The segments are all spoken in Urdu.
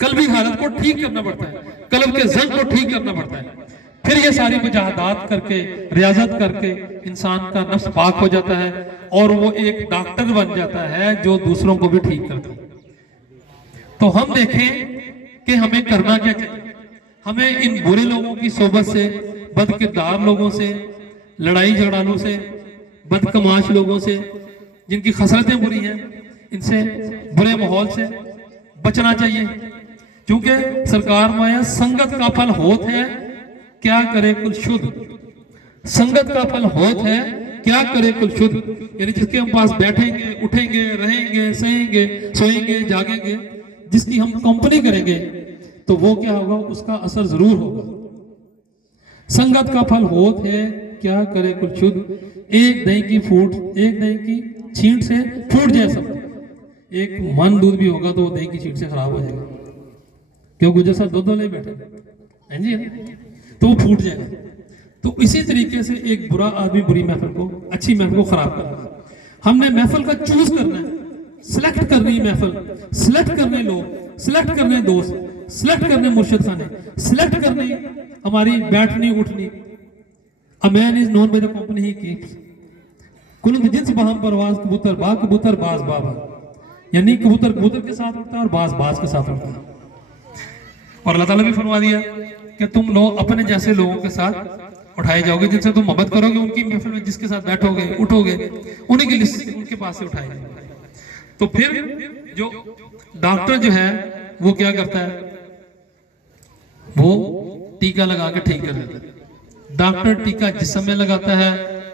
قلبی حالت کو ٹھیک کرنا پڑتا ہے، قلب کے زنگ کو ٹھیک کرنا پڑتا ہے. پھر یہ ساری مجاہدات کر کے، ریاضت کر کے انسان کا نفس پاک ہو جاتا ہے اور وہ ایک ڈاکٹر بن جاتا ہے جو دوسروں کو بھی ٹھیک کرتا ہے. تو ہم دیکھیں کہ ہمیں کرنا کیا چاہیے. ہمیں ان برے لوگوں کی صحبت سے، بد کردار لوگوں سے، لڑائی جھگڑالوں سے، بدکماش لوگوں سے، جن کی خصلتیں بری ہیں، ان سے، برے ماحول سے بچنا چاہیے. کیونکہ سرکار میں سنگت کا پھل ہوت ہے کیا کرے کل شد. سنگت کا پھل ہوت ہے کیا کرے کل شد. یعنی جس کے ہم پاس بیٹھیں گے، اٹھیں گے، رہیں گے، سہیں گے، سوئیں گے، جاگیں گے، جس کی ہم کمپنی کریں گے تو وہ کیا ہوگا، اس کا اثر ضرور ہوگا. سنگت کا پھل ہوت ہے کیا کرے کل شد. ایک دہی کی چھینٹ سے پھوٹ جائے سب. ایک من دودھ بھی ہوگا تو وہ دہی کی چھینٹ سے خراب ہو جائے گا، کیونکہ جیسا دو لے بیٹھے ہیں جی، تو وہ پھوٹ جائے گا. تو اسی طریقے سے ایک برا آدمی بری محفل کو، اچھی محفل کو خراب کرنا ہے. ہم نے محفل کا چوز کرنا ہے، سلیکٹ کرنی ہے محفل، سلیکٹ کرنے لوگ، سلیکٹ کرنے دوست، سلیکٹ کرنے مرشد خانے، سلیکٹ کرنی ہماری بیٹھنی اٹھنی. A man is known by the company he keeps. کلند جنس بہم پرواز کبوتر با کبوتر باز بابا. یعنی کبوتر کبوتر کے ساتھ اڑتا ہے اور باز باز کے ساتھ اڑتا ہے. اور اللہ تعالیٰ بھی فرما دیا کہ تم لوگ اپنے جیسے لوگوں کے ساتھ اٹھائے جاؤ گے، جن سے تم محبت کرو گے، ان کی محفل میں جس کے ساتھ بیٹھو گے، اٹھو گے، انہیں کی لسٹ ان کے پاس سے اٹھائے گے. تو پھر جو ڈاکٹر جو ہے وہ کیا کرتا ہے، وہ ٹیکہ لگا کے ٹھیک کر دیتا ہے. ڈاکٹر ٹیکہ جسم میں لگاتا ہے،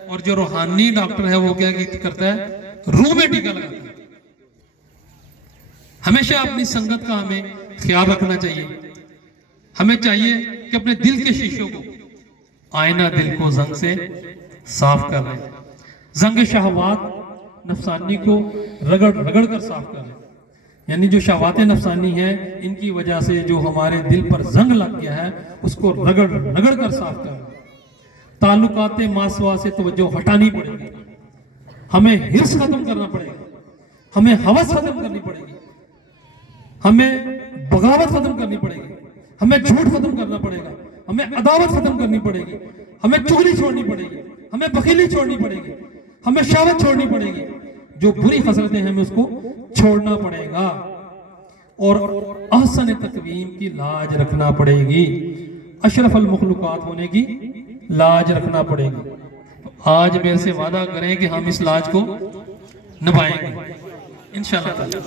اور جو روحانی ڈاکٹر ہے وہ کیا کرتا ہے، روح میں ٹیکہ لگاتا ہے. ہمیشہ اپنی سنگت کا ہمیں خیال رکھنا چاہیے. ہمیں چاہیے کہ اپنے دل کے شیشوں کو، آئینہ دل کو زنگ سے صاف کر لیں. زنگ شہوات نفسانی کو رگڑ رگڑ کر صاف کر لیں. یعنی جو شہوات نفسانی ہیں، ان کی وجہ سے جو ہمارے دل پر زنگ لگ گیا ہے، اس کو رگڑ رگڑ کر صاف کر لیں. تعلقات ماسوا سے توجہ ہٹانی پڑے گی. ہمیں حرص ختم کرنا پڑے گا، ہمیں ہوس ختم کرنی پڑے گی، ہمیں بغاوت ختم کرنی پڑے گی، ہمیں جھوٹ ختم کرنا پڑے گا، ہمیں عداوت ختم کرنی پڑے گی، ہمیں چغلی چھوڑنی پڑے گی، ہمیں بخیلی چھوڑنی پڑے گی، ہمیں شہوت چھوڑنی پڑے گی. جو بری خصلتیں ہیں ہمیں اس کو چھوڑنا پڑے گا، اور احسن تقویم کی لاج رکھنا پڑے گی. اشرف المخلوقات ہونے کی لاج رکھنا پڑے گی. آج میرے سے وعدہ کریں کہ ہم اس لاج کو نبھائیں گے انشاءاللہ تعالی.